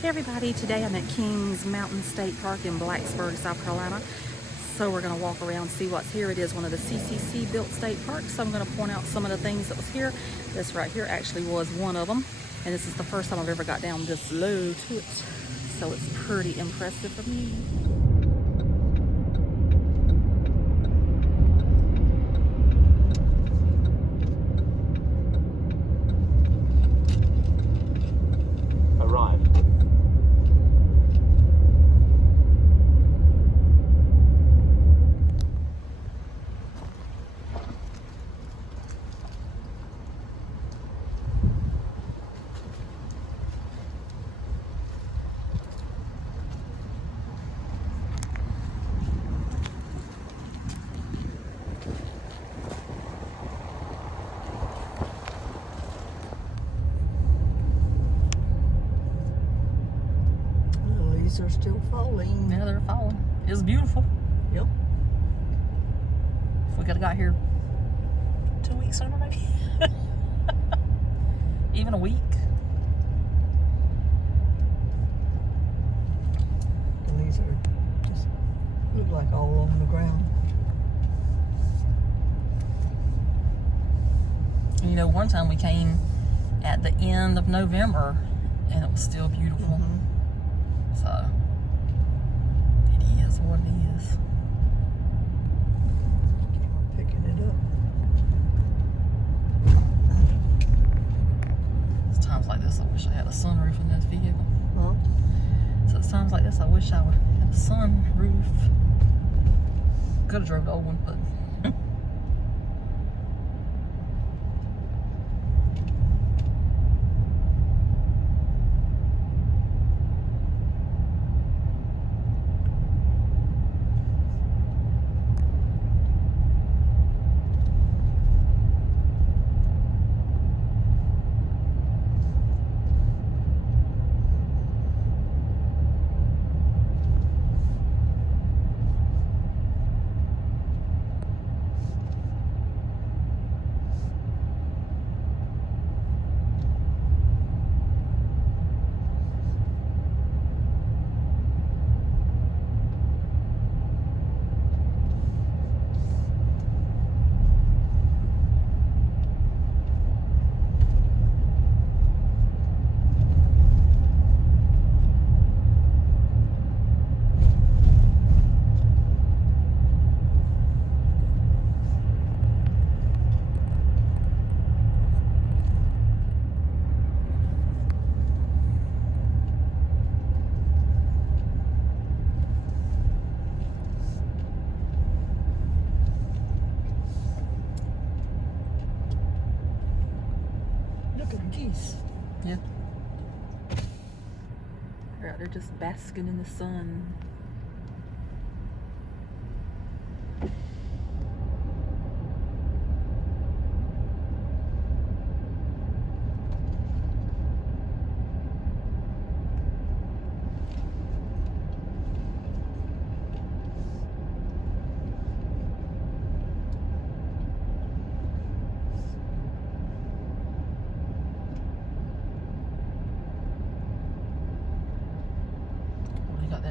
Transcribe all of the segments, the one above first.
Hey everybody, today I'm at Kings Mountain State Park in Blacksburg, South Carolina. So we're going to walk around, see what's here. It is one of the CCC built state parks, so I'm going to point out some of the things that was here. This right here actually was one of them, and this is the first time I've ever got down this low to it. So it's pretty impressive for me. Are still falling. Yeah, they're falling. It's beautiful. Yep. If we could have got here 2 weeks sooner, maybe. Even a week. The leaves are just look like all on the ground. You know, one time we came at the end of November and it was still beautiful. Mm-hmm. So, it is what it is. I'm picking it up. It's times like this I wish I had a sunroof in this vehicle. Huh? So it's times like this I wish I would have a sunroof. Could have drove the old one, but Look at the geese. yeah. They're out there just basking in the sun.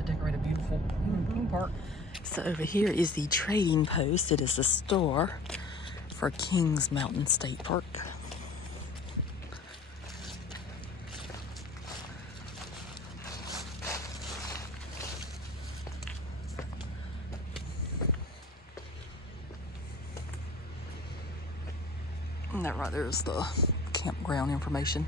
Decorated beautiful park. So over here is the trading post. It is the store for Kings Mountain State Park. And that right there is the campground information.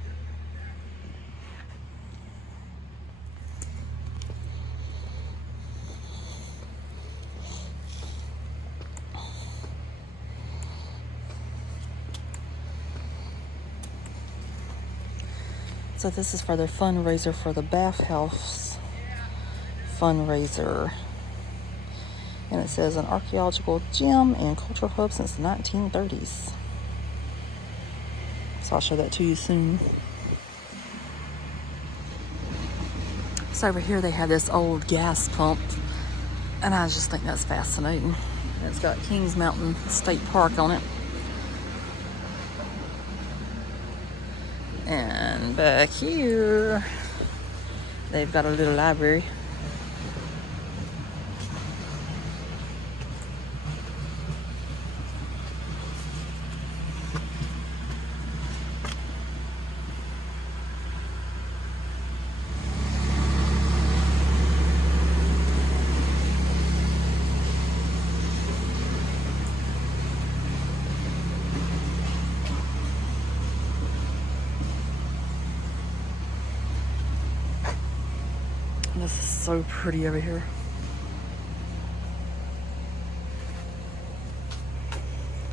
So this is for their fundraiser for the bathhouse fundraiser. And it says an archaeological gem and cultural hub since the 1930s. So I'll show that to you soon. So over here they have this old gas pump. And I just think that's fascinating. It's got Kings Mountain State Park on it. And back here They've got a little library. This is so pretty over here.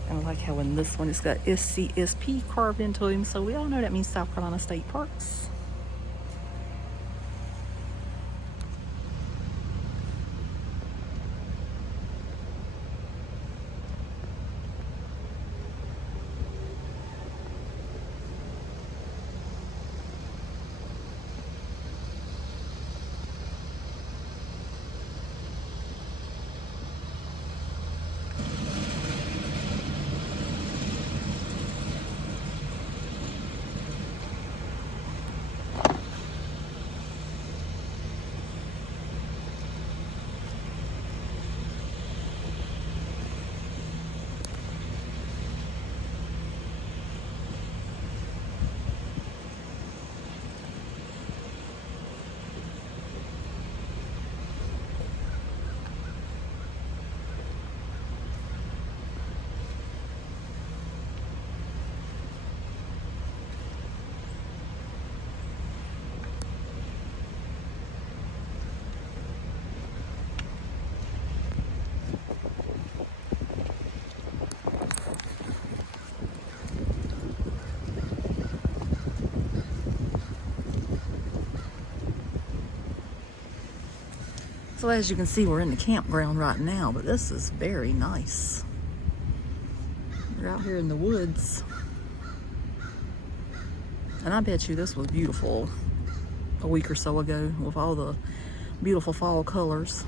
And I like how in this one it's got SCSP carved into him, so we all know that means South Carolina State Parks. So as you can see, we're in the campground right now, but this is very nice. We're out here in the woods. And I bet you this was beautiful a week or so ago with all the beautiful fall colors.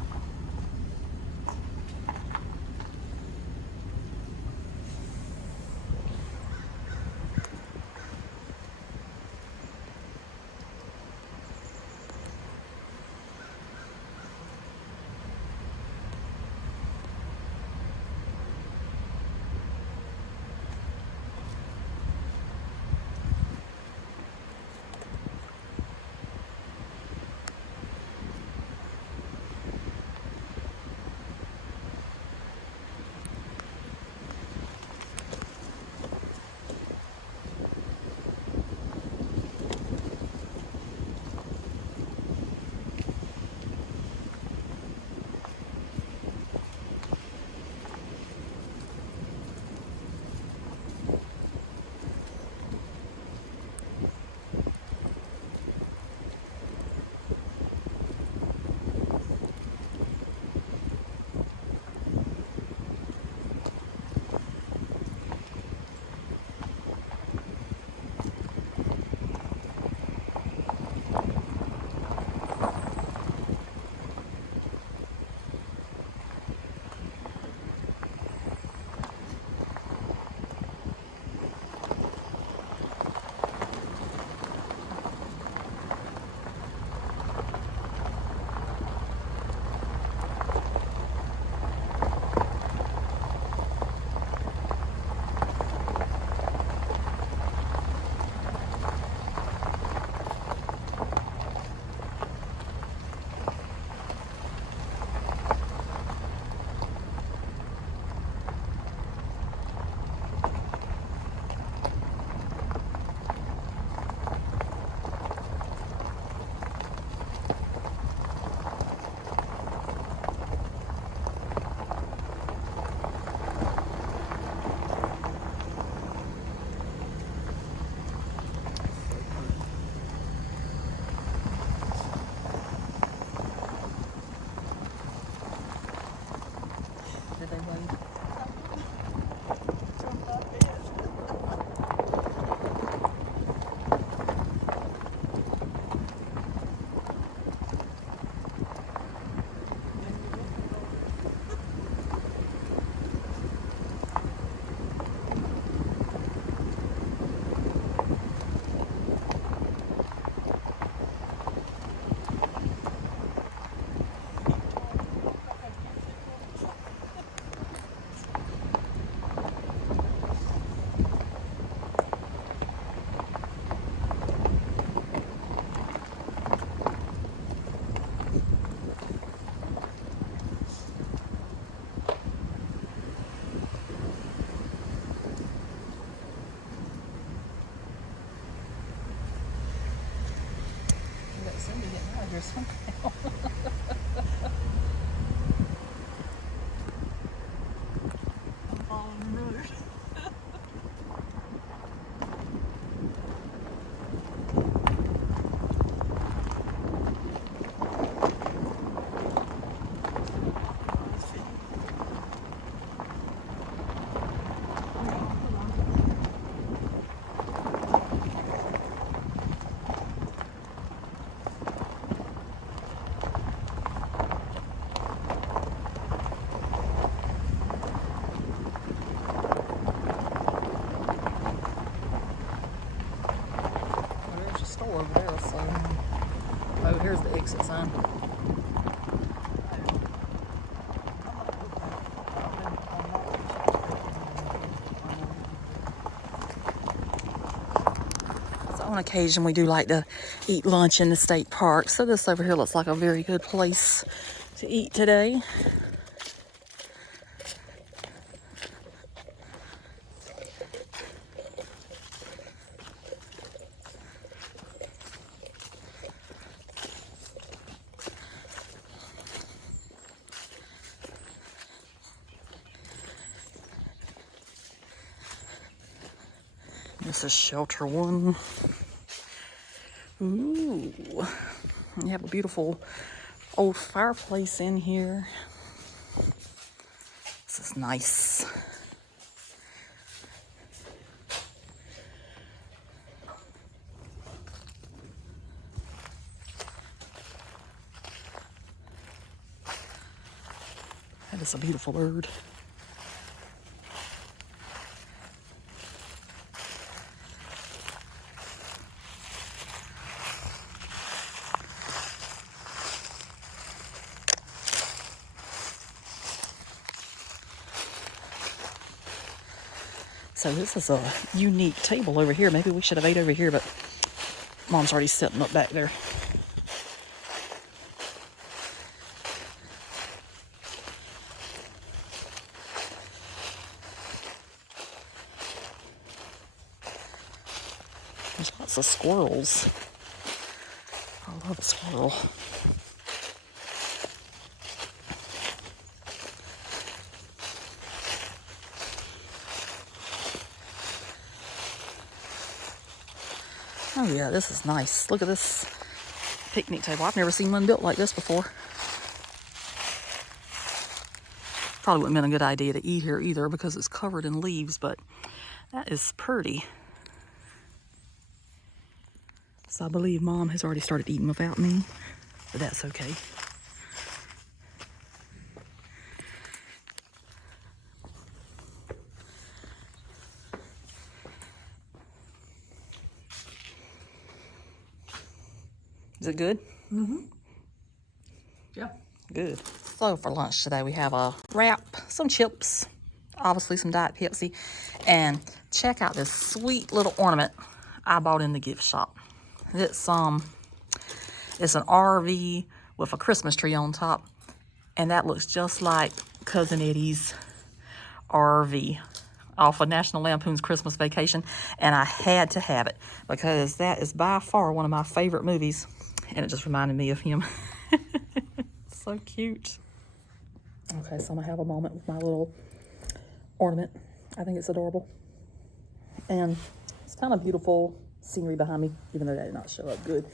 need to get out of here somehow. I'm following the road. There's a store over there, so. Oh, here's the exit sign. So on occasion, we do like to eat lunch in the state park. So this over here looks like a very good place to eat today. This is shelter one. Ooh, you have a beautiful old fireplace in here. This is nice. That is a beautiful bird. So this is a unique table over here. Maybe we should have ate over here, but Mom's already setting up back there. There's lots of squirrels. I love a squirrel. Oh yeah, this is nice. Look at this picnic table. I've never seen one built like this before. Probably wouldn't have been a good idea to eat here either because it's covered in leaves, but that is pretty. So I believe Mom has already started eating without me, but that's okay. Is it good? Mm-hmm. Yeah. Good. So for lunch today we have a wrap, some chips, obviously some Diet Pepsi, and check out this sweet little ornament I bought in the gift shop. It's an RV with a Christmas tree on top, and that looks just like Cousin Eddie's RV off of National Lampoon's Christmas Vacation, and I had to have it because that is by far one of my favorite movies, and it just reminded me of him. So cute. Okay, so I'm gonna have a moment with my little ornament. I think it's adorable, and it's kind of beautiful scenery behind me, even though that did not show up good.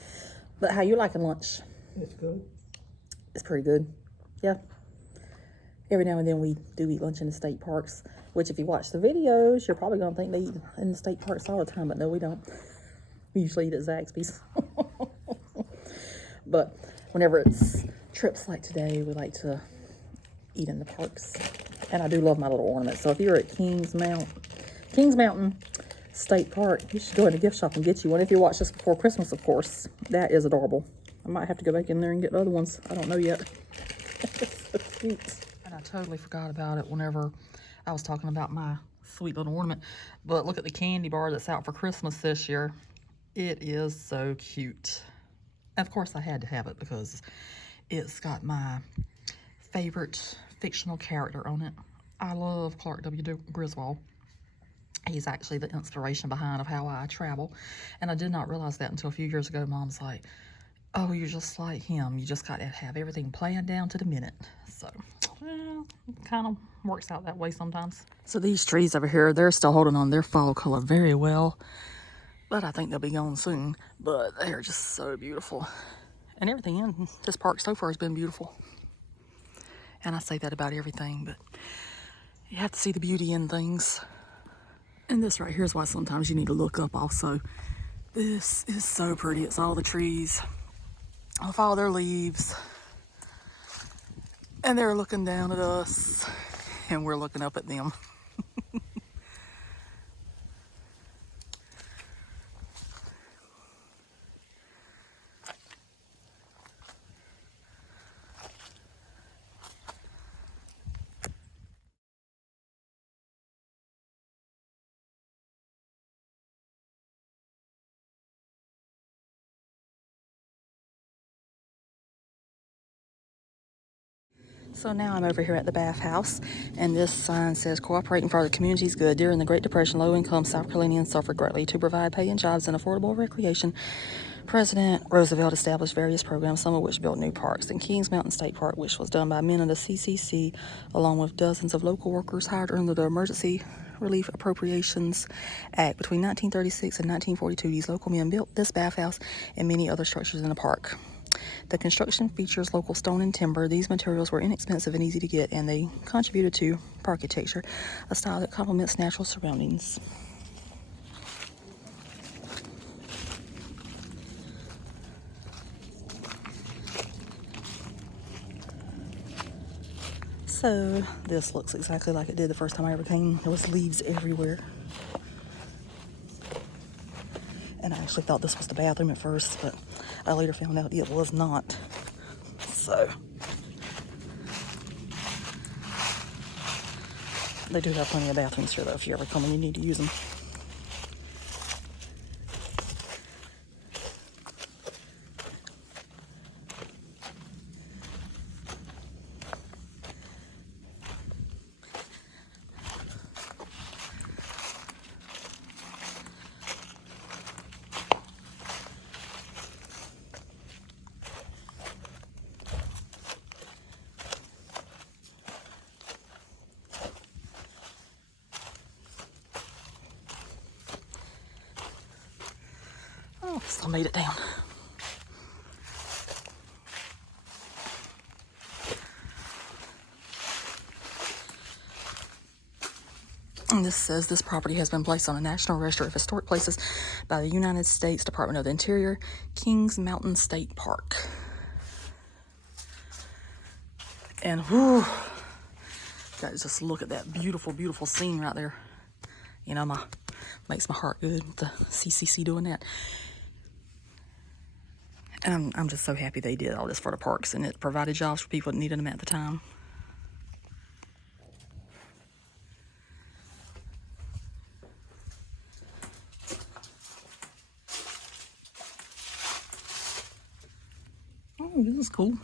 But how you liking lunch? It's good. It's pretty good. Yeah. Every now and then we do eat lunch in the state parks, which if you watch the videos, you're probably gonna think they eat in the state parks all the time, but no, we don't. We usually eat at Zaxby's. But whenever it's trips like today, we like to eat in the parks. And I do love my little ornaments. So if you're at Kings Mountain State Park, you should go in the gift shop and get you one. If you watch this before Christmas, of course. That is adorable. I might have to go back in there and get other ones. I don't know yet. It's so cute. And I totally forgot about it whenever I was talking about my sweet little ornament. But look at the candy bar that's out for Christmas this year. It is so cute. Of course, I had to have it because it's got my favorite fictional character on it. I love Clark W. Griswold. He's actually the inspiration behind of how I travel. And I did not realize that until a few years ago. Mom's like, Oh, you're just like him. You just got to have everything planned down to the minute. So, well, it kind of works out that way sometimes. So these trees over here, they're still holding on their fall color very well. But I think they'll be gone soon. But they're just so beautiful. And everything in this park so far has been beautiful. And I say that about everything, but you have to see the beauty in things. And this right here is why sometimes you need to look up also. This is so pretty. It's all the trees with all their leaves. And they're looking down at us. And we're looking up at them. So now I'm over here at the bathhouse, and this sign says, cooperating for the community's good. During the Great Depression, low-income South Carolinians suffered greatly. To provide paying jobs and affordable recreation, President Roosevelt established various programs, some of which built new parks. In Kings Mountain State Park, which was done by men of the CCC, along with dozens of local workers hired under the Emergency Relief Appropriations Act. Between 1936 and 1942, these local men built this bathhouse and many other structures in the park. The construction features local stone and timber. These materials were inexpensive and easy to get, and they contributed to parkitecture, a style that complements natural surroundings. So this looks exactly like it did the first time I ever came. There was leaves everywhere. And I actually thought this was the bathroom at first, but I later found out it was not. So they do have plenty of bathrooms here, though. If you ever come and you need to use them. Oh, still made it down. And this says this property has been placed on a National Register of Historic Places by the United States Department of the Interior, Kings Mountain State Park. And whew, guys, just look at that beautiful, beautiful scene right there. You know, makes my heart good with the CCC doing that. And I'm just so happy they did all this for the parks, and it provided jobs for people that needed them at the time. Oh, this is cool.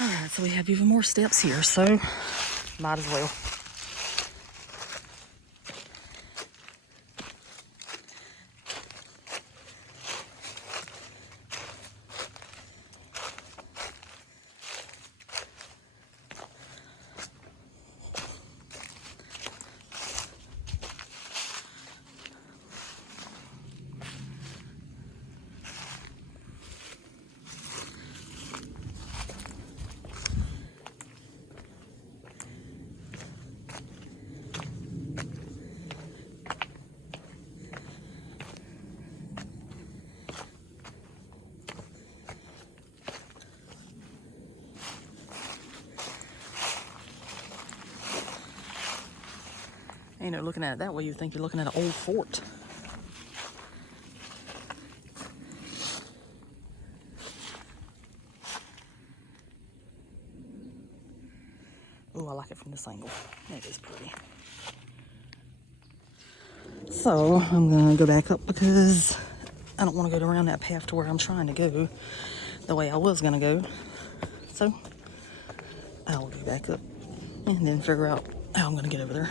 All right, so we have even more steps here, so might as well. You know, looking at it that way, you think you're looking at an old fort. Oh, I like it from this angle. That is pretty. So I'm gonna go back up because I don't want to go around that path to where I'm trying to go the way I was gonna go. So I'll go back up and then figure out how I'm gonna get over there.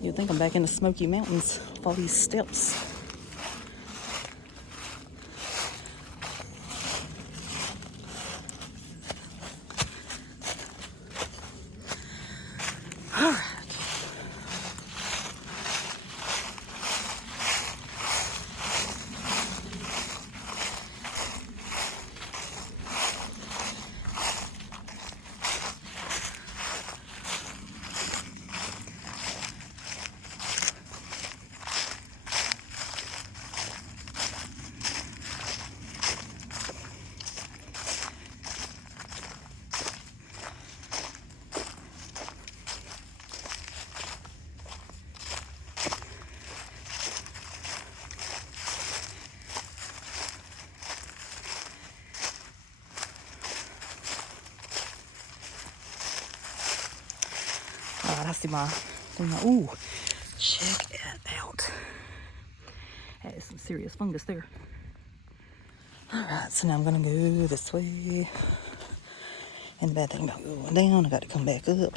You'd think I'm back in the Smoky Mountains with all these steps. All right. All right, I see my thing. Ooh, check it out. That is some serious fungus there. All right, so now I'm gonna go this way. And the bad thing about going down, I got to come back up.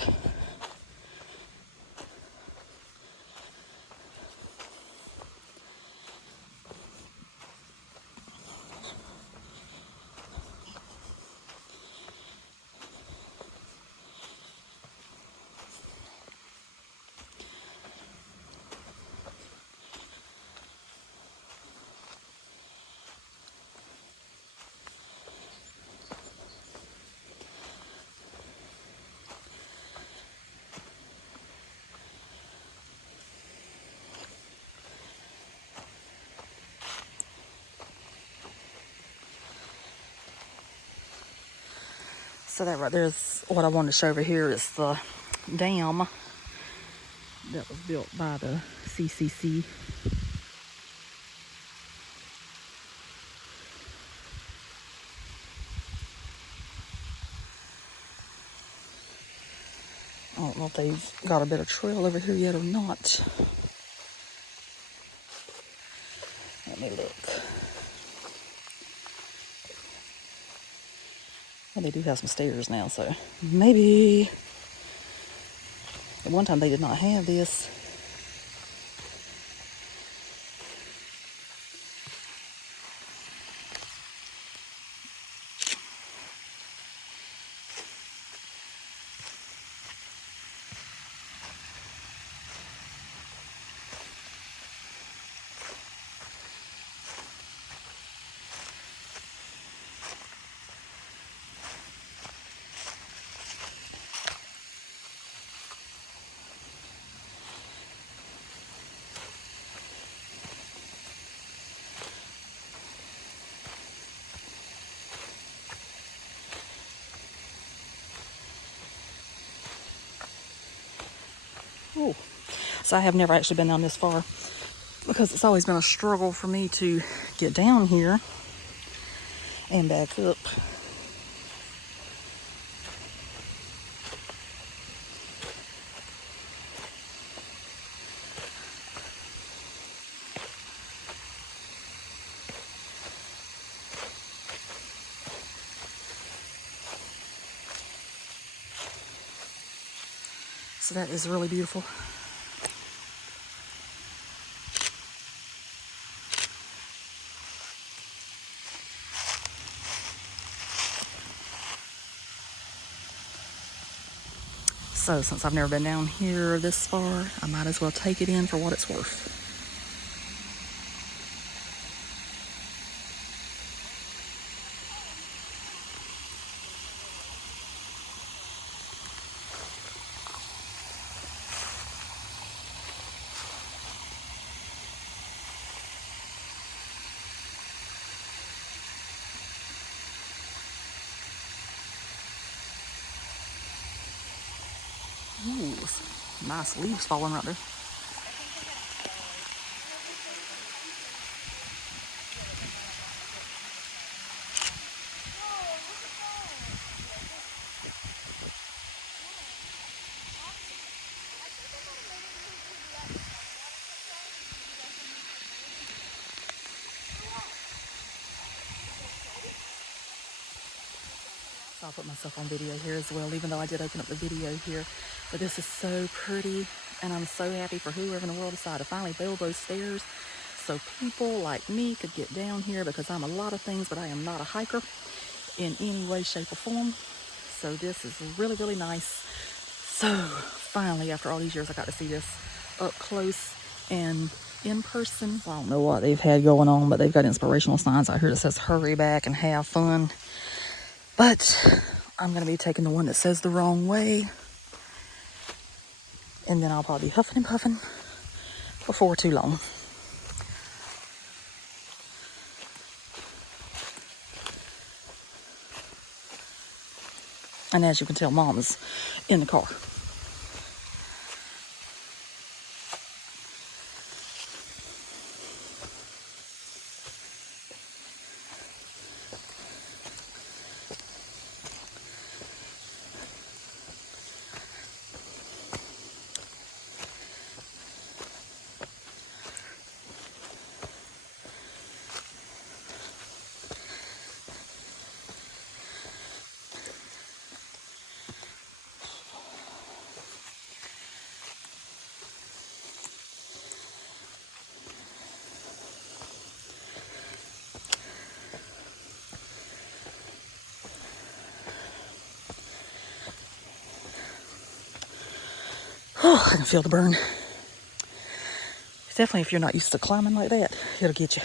So that right there is what I wanted to show over here is the dam that was built by the CCC. I don't know if they've got a better trail over here yet or not. Let me look. Well, they do have some stairs now, so maybe. At one time they did not have this. Oh, so I have never actually been down this far because it's always been a struggle for me to get down here and back up. So that is really beautiful. So since I've never been down here this far, I might as well take it in for what it's worth. Ooh, some nice leaves falling right there. So I'll put myself on video here as well, even though I did open up the video here. But this is so pretty, and I'm so happy for whoever in the world decided to finally build those stairs so people like me could get down here, because I'm a lot of things, but I am not a hiker in any way, shape, or form. So this is really, really nice. So finally, after all these years, I got to see this up close and in person. I don't know what they've had going on, but they've got inspirational signs out here that says hurry back and have fun. But I'm going to be taking the one that says the wrong way. And then I'll probably be huffing and puffing before too long. And as you can tell, Mom's in the car. Oh, I can feel the burn. Definitely, if you're not used to climbing like that, it'll get you.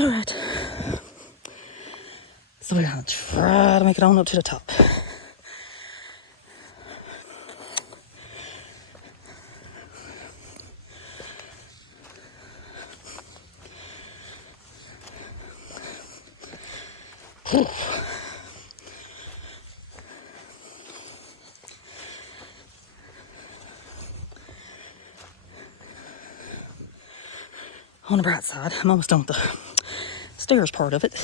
All right. So we're gonna try to make it on up to the top. Whew. On the bright side, I'm almost done with the stairs part of it.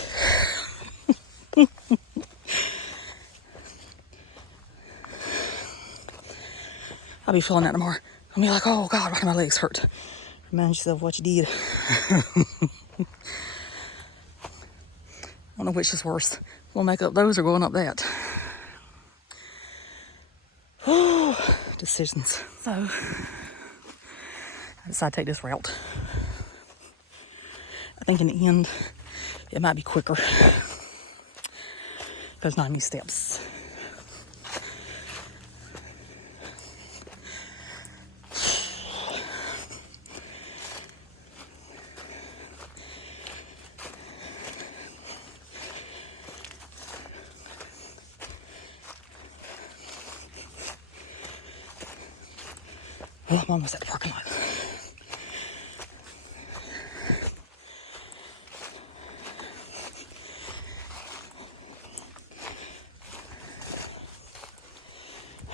I'll be feeling that tomorrow. I'll be like, oh God, why do my legs hurt? Remind yourself what you did. I don't know which is worse. We'll make up those or going up that. Oh, decisions. So, I decided to take this route. I think in the end, it might be quicker. There's not many steps. Well, I'm almost at the parking lot.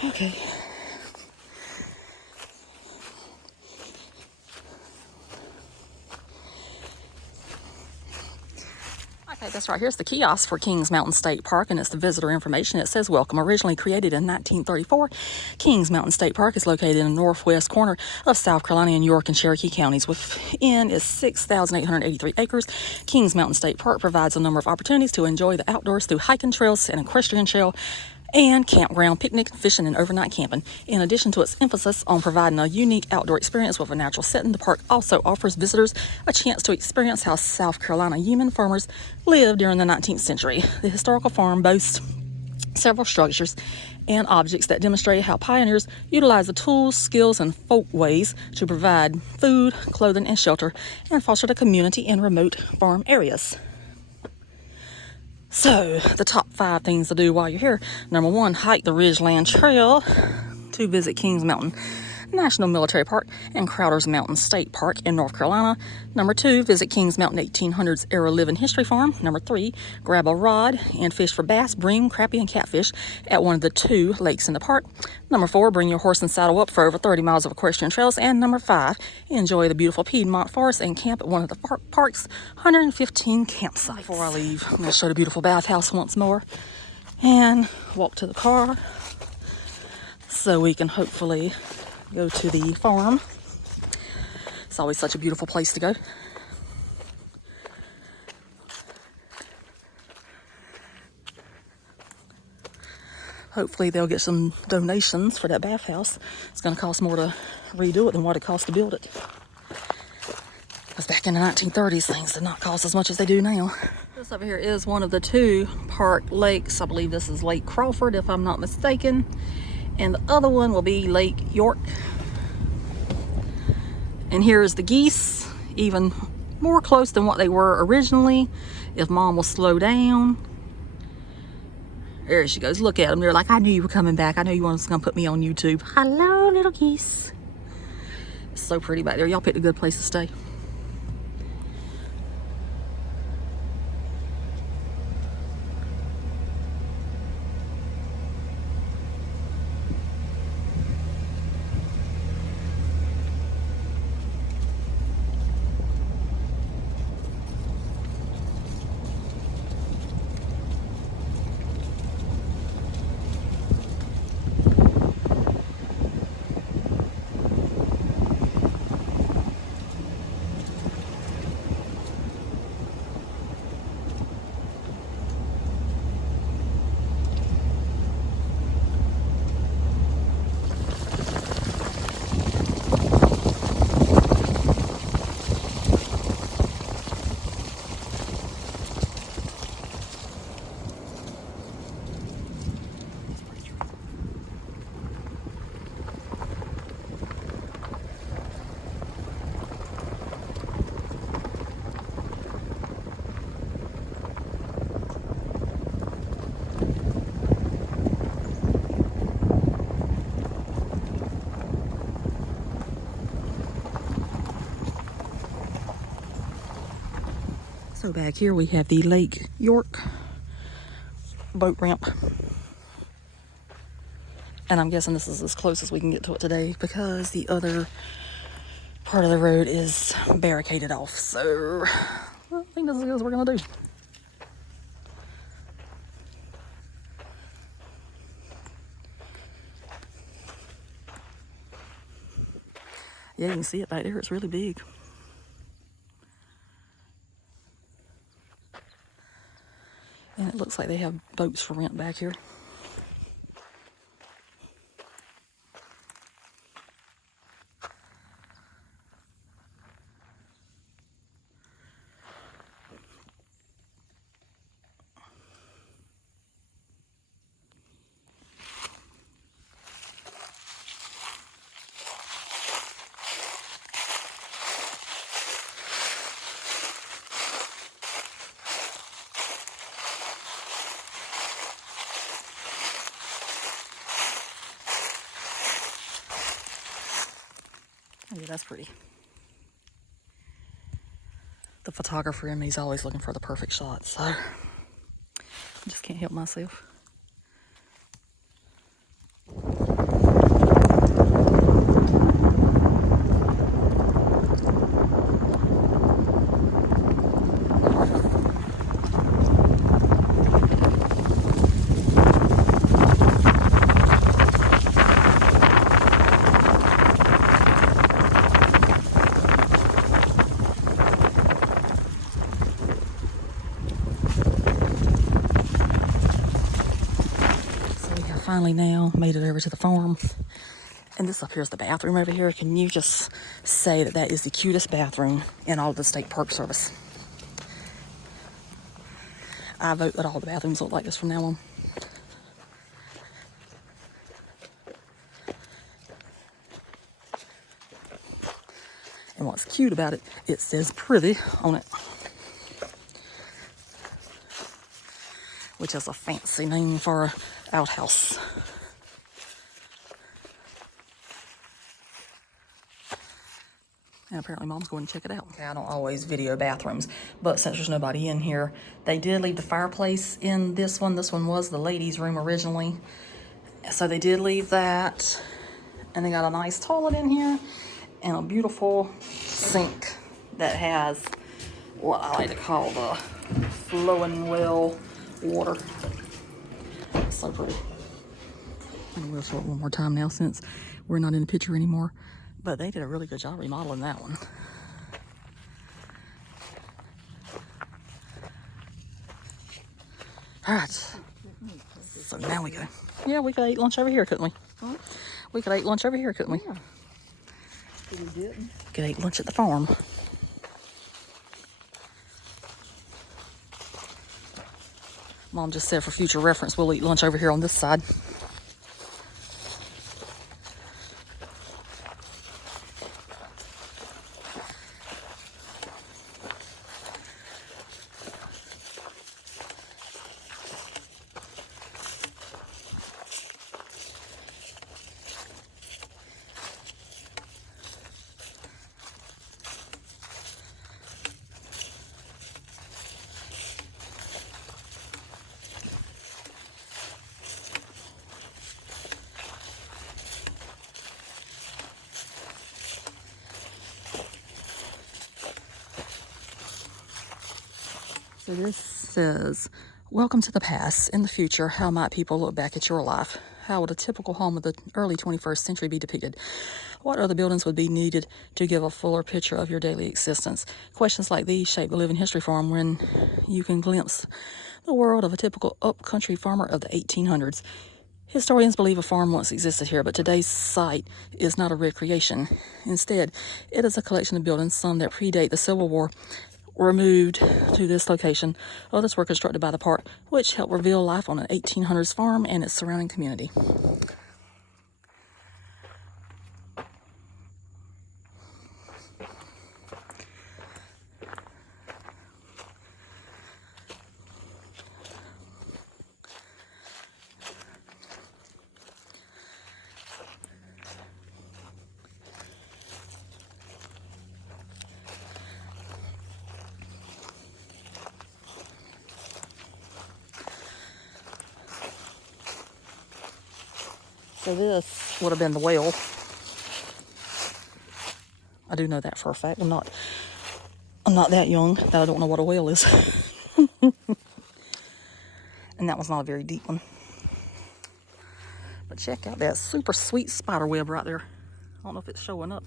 Okay. Okay, That's right. Here's the kiosk for Kings Mountain State Park, and it's the visitor information. It says, welcome. Originally created in 1934, Kings Mountain State Park is located in the northwest corner of South Carolina in York and Cherokee counties. Within is 6,883 acres. Kings Mountain State Park provides a number of opportunities to enjoy the outdoors through hiking trails and equestrian trail and campground, picnic, fishing, and overnight camping. In addition to its emphasis on providing a unique outdoor experience with a natural setting, the park also offers visitors a chance to experience how South Carolina yeoman farmers lived during the 19th century. The historical farm boasts several structures and objects that demonstrate how pioneers utilized the tools, skills, and folkways to provide food, clothing, and shelter, and fostered a community in remote farm areas. So, the top 5 things to do while you're here. Number 1, hike the Ridgeland Trail. 2, visit Kings Mountain National Military Park and Crowder's Mountain State Park in North Carolina. Number 2, visit Kings Mountain 1800s era living history farm. Number 3, grab a rod and fish for bass, bream, crappie, and catfish at one of the 2 lakes in the park. Number 4, bring your horse and saddle up for over 30 miles of equestrian trails. And number 5, enjoy the beautiful Piedmont Forest and camp at one of the park's 115 campsites. Before I leave, I'm going to show the beautiful bathhouse once more and walk to the car so we can hopefully go to the farm. It's always such a beautiful place to go. Hopefully they'll get some donations for that bathhouse. It's going to cost more to redo it than what it cost to build it. Because back in the 1930s, things did not cost as much as they do now. This over here is one of the 2 park lakes. I believe this is Lake Crawford, if I'm not mistaken. And the other one will be Lake York. And here is the geese, even more close than what they were originally. If Mom will slow down. There she goes. Look at them. They're like, I knew you were coming back. I knew you were going to put me on YouTube. Hello, little geese. It's so pretty back there. Y'all picked a good place to stay. So back here we have the Lake York boat ramp. And I'm guessing this is as close as we can get to it today because the other part of the road is barricaded off. So I think this is as good as we're gonna do. Yeah, you can see it back there. It's really big. And it looks like they have boats for rent back here. Oh, yeah, that's pretty. The photographer in me is always looking for the perfect shot, so I just can't help myself. finally now made it over to the farm. And this up here is the bathroom over here. Can you just say that that is the cutest bathroom in all of the State Park Service? I vote that all the bathrooms look like this from now on. And what's cute about it, it says pretty on it, which is a fancy name for an outhouse. And apparently Mom's going to check it out. Okay, I don't always video bathrooms, but since there's nobody in here, they did leave the fireplace in this one. This one was the ladies' room originally. So they did leave that. And they got a nice toilet in here and a beautiful sink that has what I like to call the flowing well water. So pretty. And we'll show it one more time now since we're not in the picture anymore. But they did a really good job remodeling that one. All right. So now we go. Yeah, we could eat lunch over here, couldn't we? Huh? We could eat lunch over here, couldn't we? Yeah. We didn't. We could eat lunch at the farm. Mom just said for future reference, we'll eat lunch over here on this side. So this says, welcome to the past. In the future, how might people look back at your life? How would a typical home of the early 21st century be depicted? What other buildings would be needed to give a fuller picture of your daily existence? Questions like these shape the living history farm when you can glimpse the world of a typical upcountry farmer of the 1800s. Historians believe a farm once existed here, but today's site is not a recreation. Instead, it is a collection of buildings, some that predate the Civil War, were moved to this location. Others were constructed by the park, which helped reveal life on an 1800s farm and its surrounding community. So this would have been the well. I do know that for a fact. I'm not that young that I don't know what a well is. And that was not a very deep one. But check out that super sweet spider web right there. I don't know if it's showing up.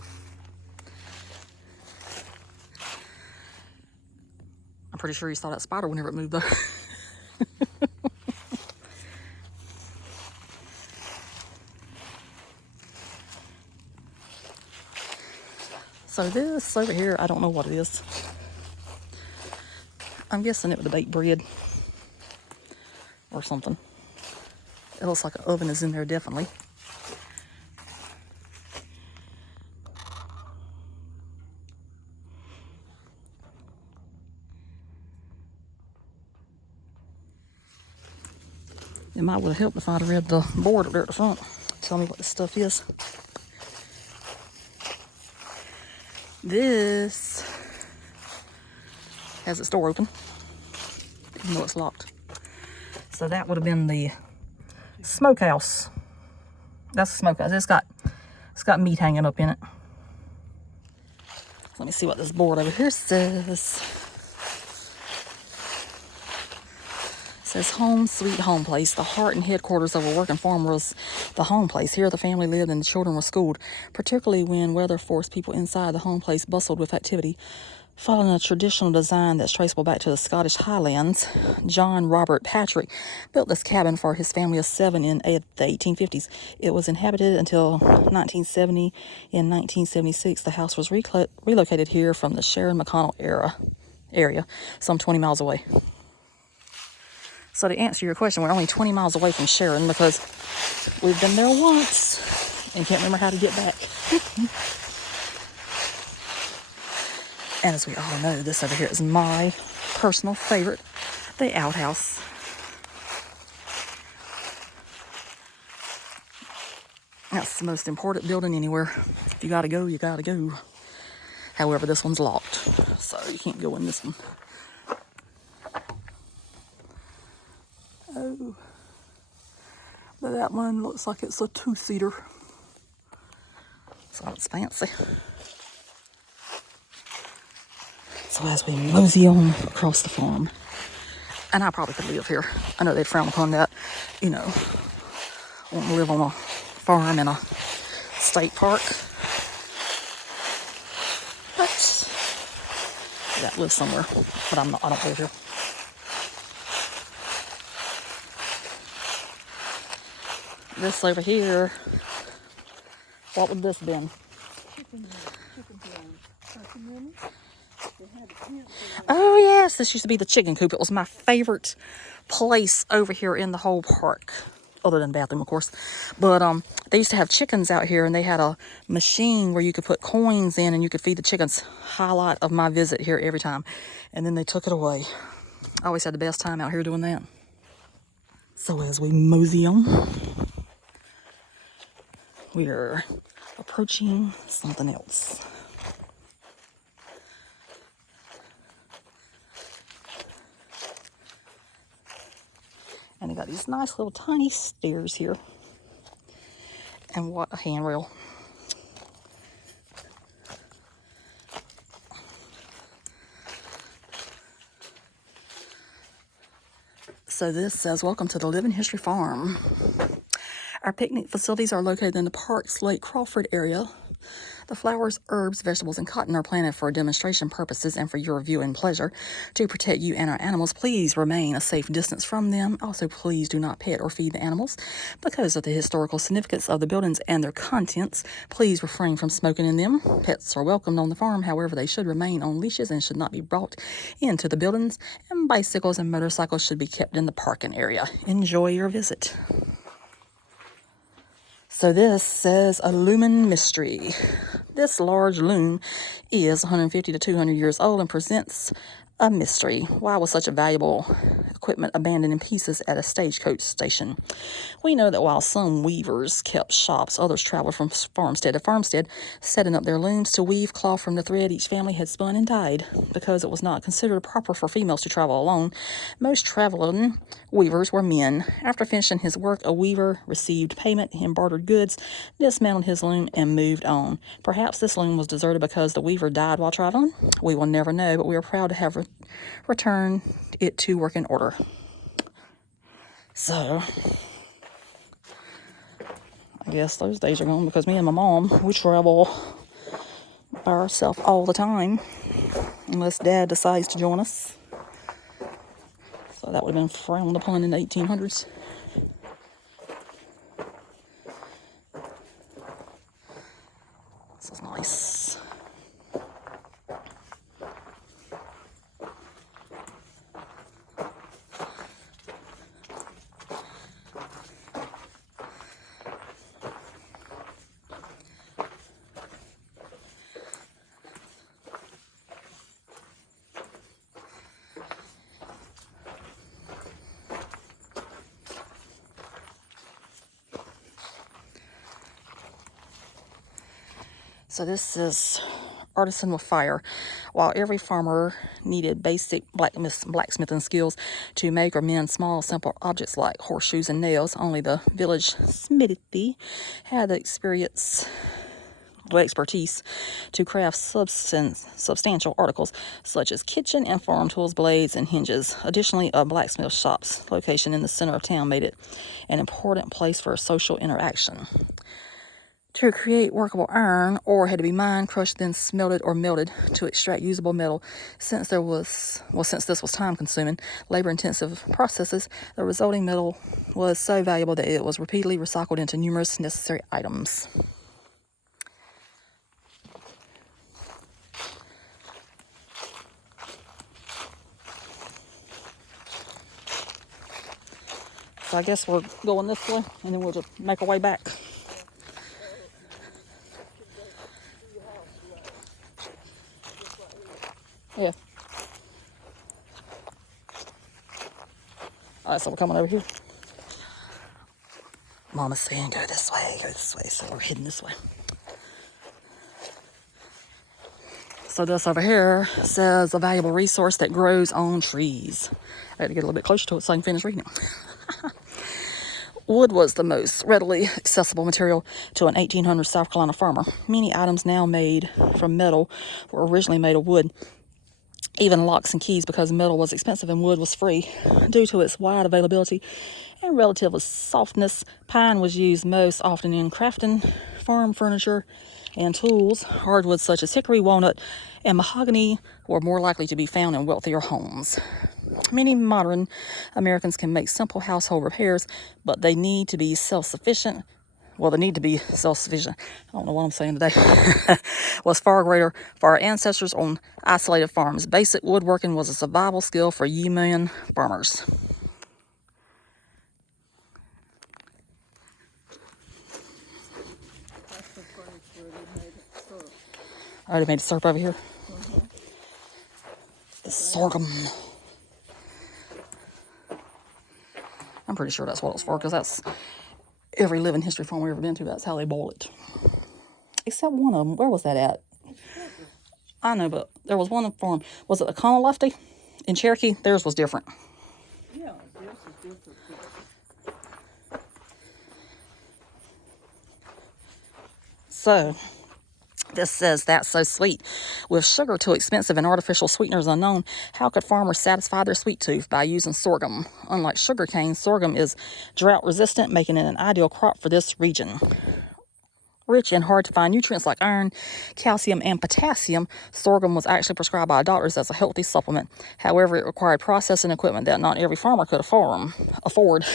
I'm pretty sure you saw that spider whenever it moved though. So this over here, I don't know what it is. I'm guessing it would bake bread or something. It looks like an oven is in there, definitely. It might would have helped if I'd have read the board up there at the front. Tell me what this stuff is. This has its door open, even though it's locked. So that would have been the smokehouse. That's the smokehouse. It's got meat hanging up in it. Let me see what this board over here says. It says home sweet home place. The heart and headquarters of a working farm was the home place. Here the family lived and the children were schooled, particularly when weather forced people inside. The home place bustled with activity. Following a traditional design that's traceable back to the Scottish Highlands, John Robert Patrick built this cabin for his family of 7 in the 1850s. It was inhabited until 1970. In 1976, the house was relocated here from the Sharon McConnell area, some 20 miles away. So to answer your question, we're only 20 miles away from Sharon because we've been there once and can't remember how to get back. And as we all know, this over here is my personal favorite, the outhouse. That's the most important building anywhere. If you gotta go, you gotta go. However, this one's locked, so you can't go in this one. Oh, but that one looks like it's a 2-seater. So it's fancy. So as we mosey on across the farm, and I probably could live here. I know they frown upon that, you know, want to live on a farm in a state park. But that lives somewhere, but I don't live here. This over here, what would this been? Oh yes, this used to be the chicken coop. It was my favorite place over here in the whole park, other than the bathroom, of course. But they used to have chickens out here, and they had a machine where you could put coins in and you could feed the chickens. Highlight of my visit here every time. And then they took it away. I always had the best time out here doing that. So as we mosey on, we're approaching something else. And they got these nice little tiny stairs here. And what a handrail. So this says, welcome to the Living History Farm. Our picnic facilities are located in the park's Lake Crawford area. The flowers, herbs, vegetables, and cotton are planted for demonstration purposes and for your viewing pleasure. To protect you and our animals, please remain a safe distance from them. Also, please do not pet or feed the animals. Because of the historical significance of the buildings and their contents, please refrain from smoking in them. Pets are welcomed on the farm, however, they should remain on leashes and should not be brought into the buildings. And bicycles and motorcycles should be kept in the parking area. Enjoy your visit. So this says a lumen mystery. This large loom is 150 to 200 years old and presents a mystery. Why was such a valuable equipment abandoned in pieces at a stagecoach station? We know that while some weavers kept shops, others traveled from farmstead to farmstead, setting up their looms to weave cloth from the thread each family had spun and dyed. Because it was not considered proper for females to travel alone, most traveling weavers were men. After finishing his work, a weaver received payment in bartered goods, dismantled his loom, and moved on. Perhaps this loom was deserted because the weaver died while traveling. We will never know, but we are proud to have returned it to working order. So I guess those days are gone because me and my mom, we travel by ourselves all the time unless Dad decides to join us. So that would have been frowned upon in the 1800s. This is nice. So this is artisan with fire. While every farmer needed basic blacksmithing skills to make or mend small, simple objects like horseshoes and nails, only the village smithy had the expertise to craft substantial articles such as kitchen and farm tools, blades, and hinges. Additionally, a blacksmith shop's location in the center of town made it an important place for social interaction. to create workable iron, ore had to be mined, crushed, then smelted or melted to extract usable metal. Since this was time-consuming, labor-intensive processes, the resulting metal was so valuable that it was repeatedly recycled into numerous necessary items. So I guess we're going this way, and then we'll just make our way back. Yeah. Alright, so we're coming over here. Mama's saying go this way, so we're heading this way. So this over here says a valuable resource that grows on trees. I had to get a little bit closer to it so I can finish reading it. Wood was the most readily accessible material to an 1800s South Carolina farmer. Many items now made from metal were originally made of wood. Even locks and keys, because metal was expensive and wood was free. Due to its wide availability and relative softness, pine was used most often in crafting, farm furniture, and tools. Hardwoods such as hickory, walnut, and mahogany were more likely to be found in wealthier homes. Many modern Americans can make simple household repairs, but they need to be self-sufficient. Well, the need to be self-sufficient, I don't know what I'm saying today, was far greater for our ancestors on isolated farms. Basic woodworking was a survival skill for yeoman farmers. I already made syrup over here. The sorghum. I'm pretty sure that's what it's for, because that's every living history farm we've ever been to. That's how they boil it. Except one of them. Where was that at? I know, but there was one farm. Was it the Lefty in Cherokee? Theirs was different. Yeah, this is different. So, this says that's so sweet. With sugar too expensive and artificial sweeteners unknown, how could farmers satisfy their sweet tooth? By using sorghum. Unlike sugarcane, sorghum is drought resistant, making it an ideal crop for this region. Rich in hard to find nutrients like iron, calcium, and potassium, sorghum was actually prescribed by doctors as a healthy supplement. However, it required processing equipment that not every farmer could afford.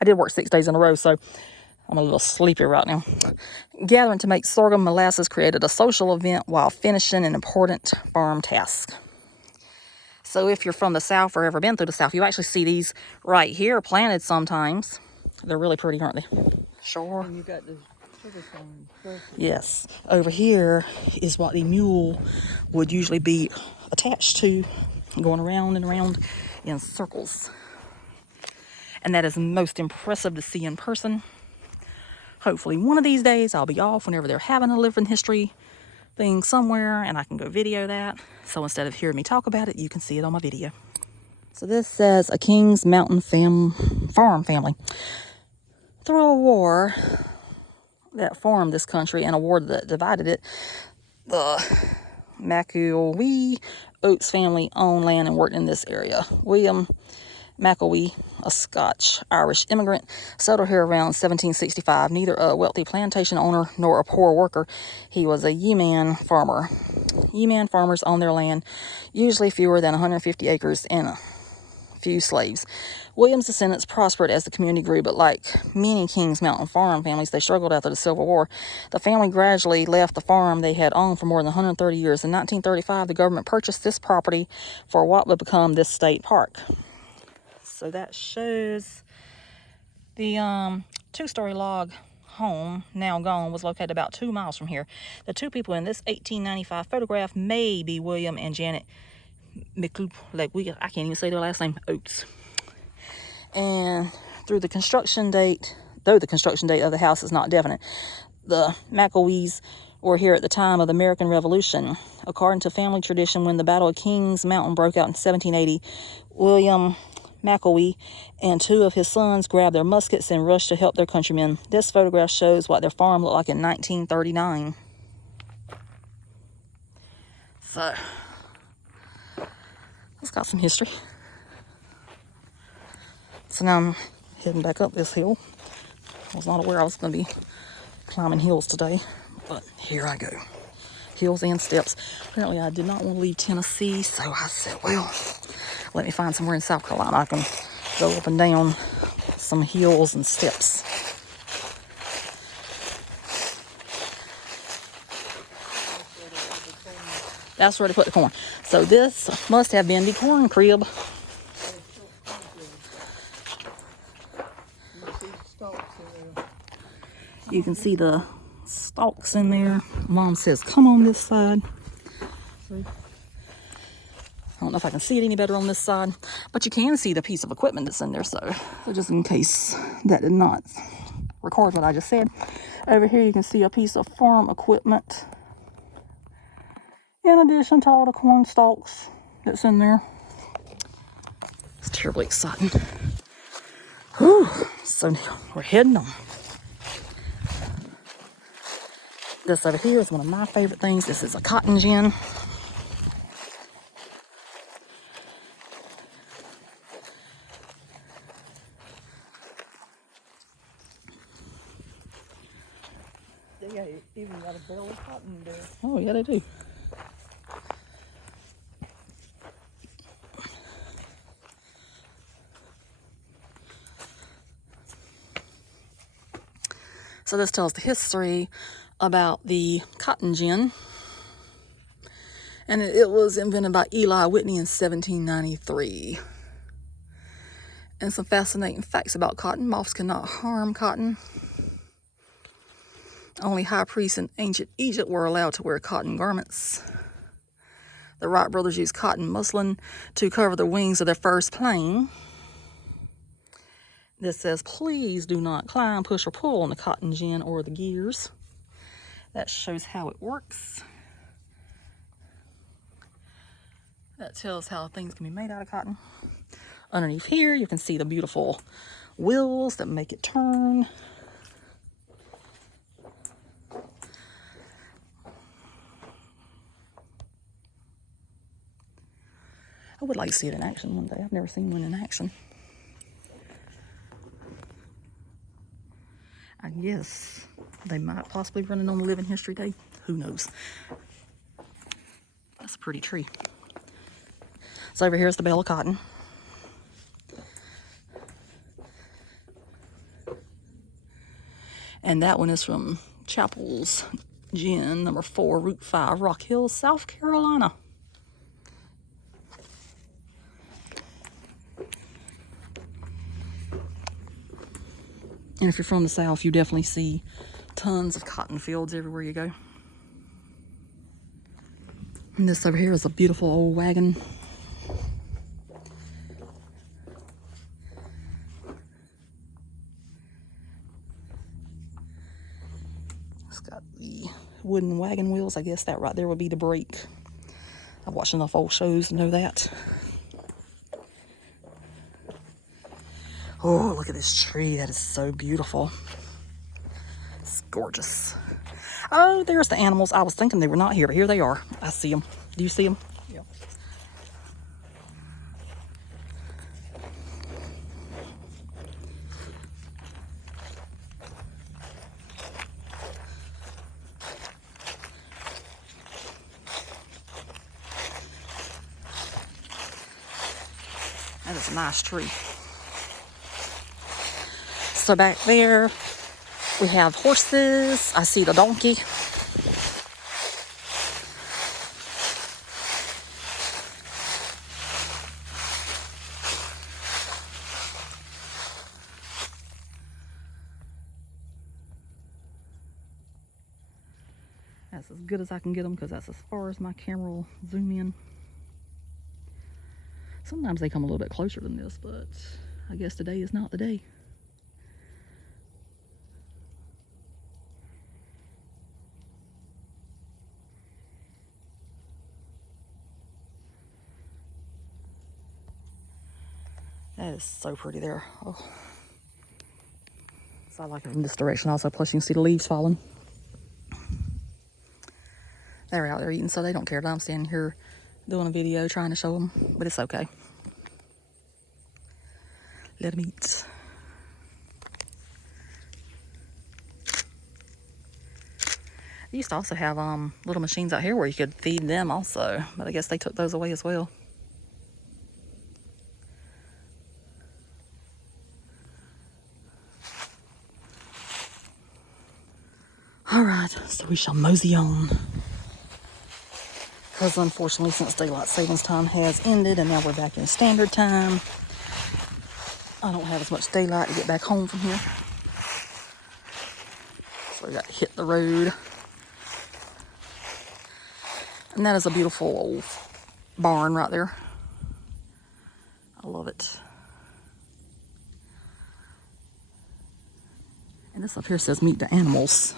I did work 6 days in a row, so I'm a little sleepy right now. Gathering to make sorghum molasses created a social event while finishing an important farm task. So if you're from the South or ever been through the South, you actually see these right here planted sometimes. They're really pretty, aren't they? Sure. And you got the sugarcane. Yes. Over here is what the mule would usually be attached to, going around and around in circles. And that is most impressive to see in person. Hopefully one of these days I'll be off whenever they're having a living history thing somewhere and I can go video that. So instead of hearing me talk about it, you can see it on my video. So this says a Kings Mountain farm family. Through a war that formed this country and a war that divided it, the McElwee Oates family owned land and worked in this area. William McElwee, a Scotch-Irish immigrant, settled here around 1765. Neither a wealthy plantation owner nor a poor worker, he was a yeoman farmer. Yeoman farmers owned their land, usually fewer than 150 acres, and a few slaves. William's descendants prospered as the community grew, but like many Kings Mountain farm families, they struggled after the Civil War. The family gradually left the farm they had owned for more than 130 years. In 1935, the government purchased this property for what would become this state park. So that shows the two-story log home, now gone, was located about 2 miles from here. The two people in this 1895 photograph may be William and Janet I can't even say their last name, Oates. And though the construction date of the house is not definite, the McElwees were here at the time of the American Revolution. According to family tradition, when the Battle of Kings Mountain broke out in 1780, William McElwee and two of his sons grabbed their muskets and rushed to help their countrymen. This photograph shows what their farm looked like in 1939. So, it's got some history. So now I'm heading back up this hill. I was not aware I was going to be climbing hills today, but here I go. Hills and steps. Apparently I did not want to leave Tennessee, so I said, well, let me find somewhere in South Carolina I can go up and down some hills and steps. That's where they put the corn. So this must have been the corn crib. You can see the stalks in there. Mom says, come on this side. See? I don't know if I can see it any better on this side, but you can see the piece of equipment that's in there. So just in case that did not record what I just said. Over here you can see a piece of farm equipment in addition to all the corn stalks that's in there. It's terribly exciting. Whew. So we're heading on. This over here is one of my favorite things. This is a cotton gin. They even got a bale of cotton there. Oh, yeah, they do. So this tells the history about the cotton gin. And it was invented by Eli Whitney in 1793. And some fascinating facts about cotton. Moths cannot harm cotton. Only high priests in ancient Egypt were allowed to wear cotton garments. The Wright brothers used cotton muslin to cover the wings of their first plane. This says, please do not climb, push, or pull on the cotton gin or the gears. That shows how it works. That tells how things can be made out of cotton. Underneath here, you can see the beautiful wheels that make it turn. I would like to see it in action one day. I've never seen one in action. I guess they might possibly run it on the Living History Day. Who knows? That's a pretty tree. So over here is the bale of cotton. And that one is from Chapel's Gin, number 4, Route 5, Rock Hill, South Carolina. And if you're from the South, you definitely see tons of cotton fields everywhere you go. And this over here is a beautiful old wagon. It's got the wooden wagon wheels. I guess that right there would be the brake. I've watched enough old shows to know that. Oh, look at this tree. That is so beautiful. It's gorgeous. Oh, there's the animals. I was thinking they were not here, but here they are. I see them. Do you see them? Yeah. That is a nice tree. So back there, we have horses. I see the donkey. That's as good as I can get them because that's as far as my camera will zoom in. Sometimes they come a little bit closer than this, but I guess today is not the day. That is so pretty there. Oh. So I like it from this direction also, plus you can see the leaves falling. They're out there eating, so they don't care that I'm standing here doing a video trying to show them, but it's okay. Let them eat. They used to also have little machines out here where you could feed them also, but I guess they took those away as well. All right, so we shall mosey on. Because unfortunately, since daylight savings time has ended and now we're back in standard time, I don't have as much daylight to get back home from here. So we got to hit the road. And that is a beautiful old barn right there. I love it. And this up here says meet the animals.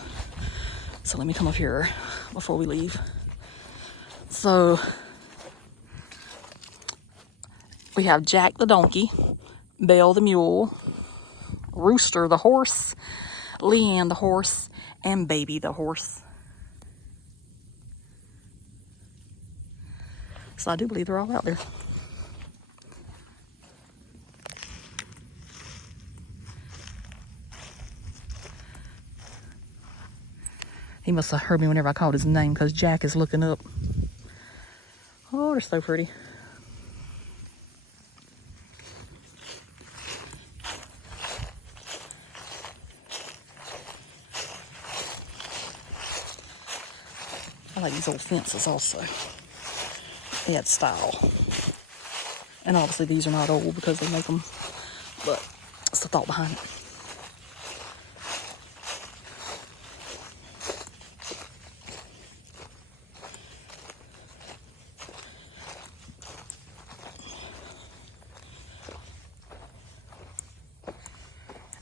So let me come up here before we leave. So we have Jack the donkey, Belle the mule, Rooster the horse, Leanne the horse, and Baby the horse. So I do believe they're all out there. He must have heard me whenever I called his name because Jack is looking up. Oh, they're so pretty. I like these old fences also. They had style. And obviously these are not old because they make them, but it's the thought behind it.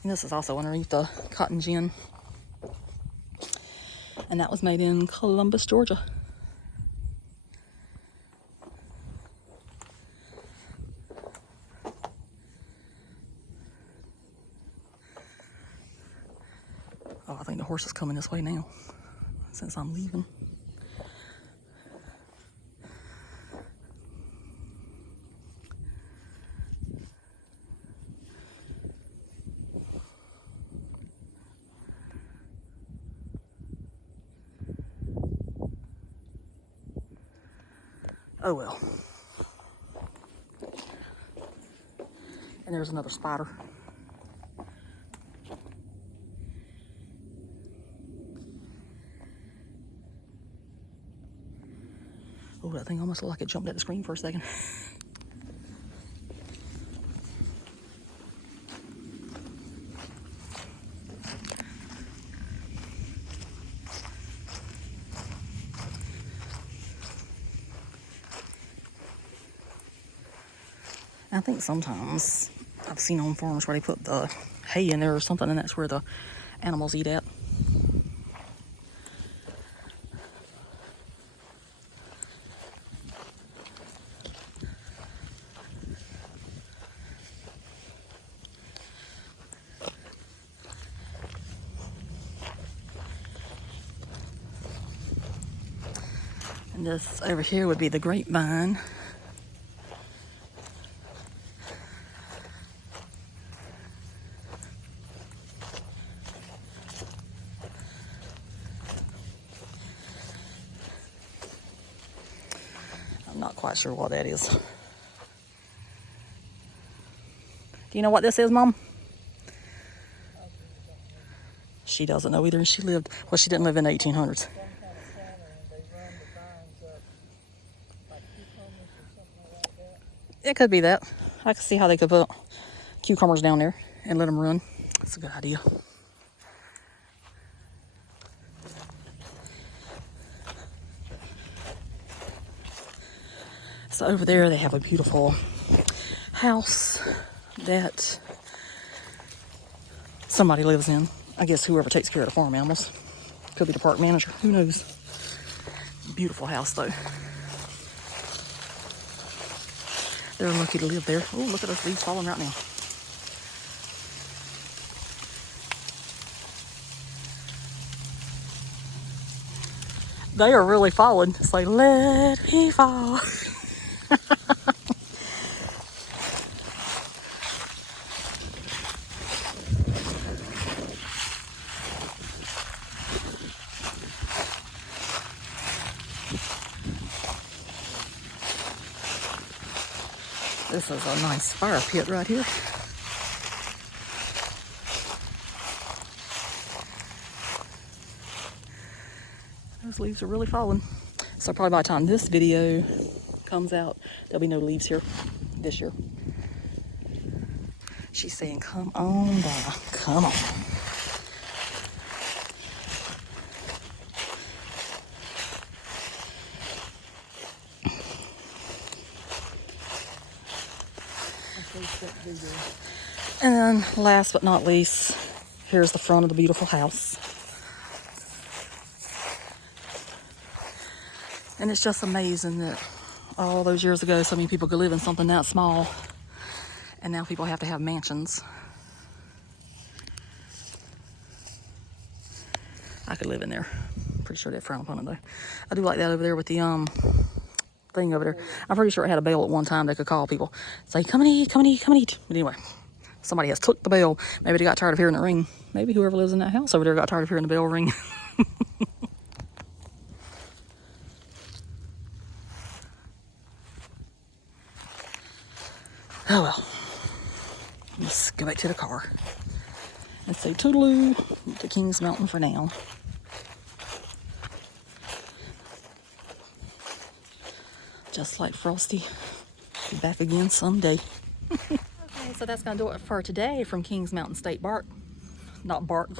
And this is also underneath the cotton gin. And that was made in Columbus, Georgia. Oh, I think the horse is coming this way now, since I'm leaving. Oh well. And there's another spider. Oh, that thing almost looked like it jumped at the screen for a second. I think sometimes I've seen on farms where they put the hay in there or something, and that's where the animals eat at. And this over here would be the grapevine. I'm not quite sure what that is. Do you know what this is, Mom? She doesn't know either. She lived, well, she didn't live in the 1800s. It could be that. I can see how they could put cucumbers down there and let them run. That's a good idea. So over there they have a beautiful house that somebody lives in. I guess whoever takes care of the farm animals. Could be the park manager. Who knows? Beautiful house though. They're lucky to live there. Oh, look at those leaves falling right now. They are really falling. It's like, let me fall. This is a nice fire pit right here. Those leaves are really falling. So probably by the time this video comes out, there'll be no leaves here this year. She's saying, come on, Donna, come on. And then last but not least, here's the front of the beautiful house. And it's just amazing that all those years ago, so many people could live in something that small. And now people have to have mansions. I could live in there. Pretty sure they frown upon it though. I do like that over there with the thing over there. I'm pretty sure it had a bell at one time that could call people. Say, come and eat, come and eat, come and eat. But anyway, somebody has took the bell. Maybe they got tired of hearing it ring. Maybe whoever lives in that house over there got tired of hearing the bell ring. Oh well. Let's go back to the car. Let's say toodaloo to Kings Mountain for now. Just like Frosty, be back again someday. Okay, so that's gonna do it for today from Kings Mountain State Park. Not Park.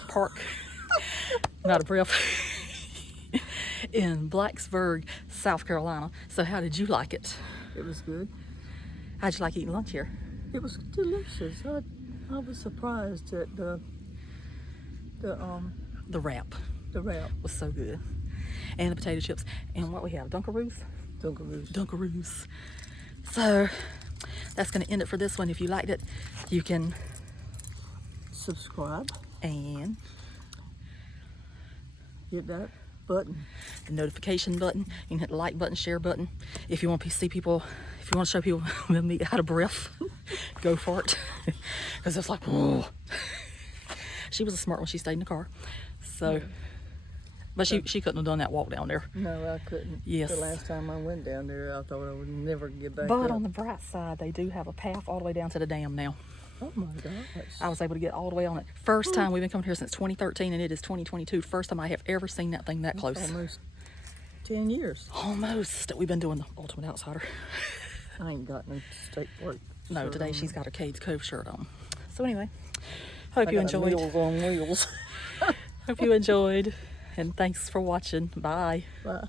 Not a breath. In Blacksburg, South Carolina. So how did you like it? It was good. How'd you like eating lunch here? It was delicious. I was surprised at the wrap. The wrap. Was so good. And the potato chips. And what we have, Dunkaroos? Dunkaroos. So that's going to end it for this one. If you liked it, you can subscribe and hit that button, the notification button. You can hit the like button, share button. If you want to see people, if you want to show people me out of breath, go for it. Because it's like, whoa. She was a smart one. She stayed in the car. So, but she couldn't have done that walk down there. No, I couldn't. Yes. The last time I went down there, I thought I would never get back But up. on the bright side, they do have a path all the way down to the dam now. Oh my gosh. I was able to get all the way on it. First time we've been coming here since 2013, and it is 2022. First time I have ever seen that thing that close. Almost 10 years. Almost. We've been doing the Ultimate Outsider. I ain't got no state work. No, today she's got her Cades Cove shirt on. So anyway, hope you enjoyed. Meals on wheels. Hope you enjoyed, and thanks for watching. Bye. Bye.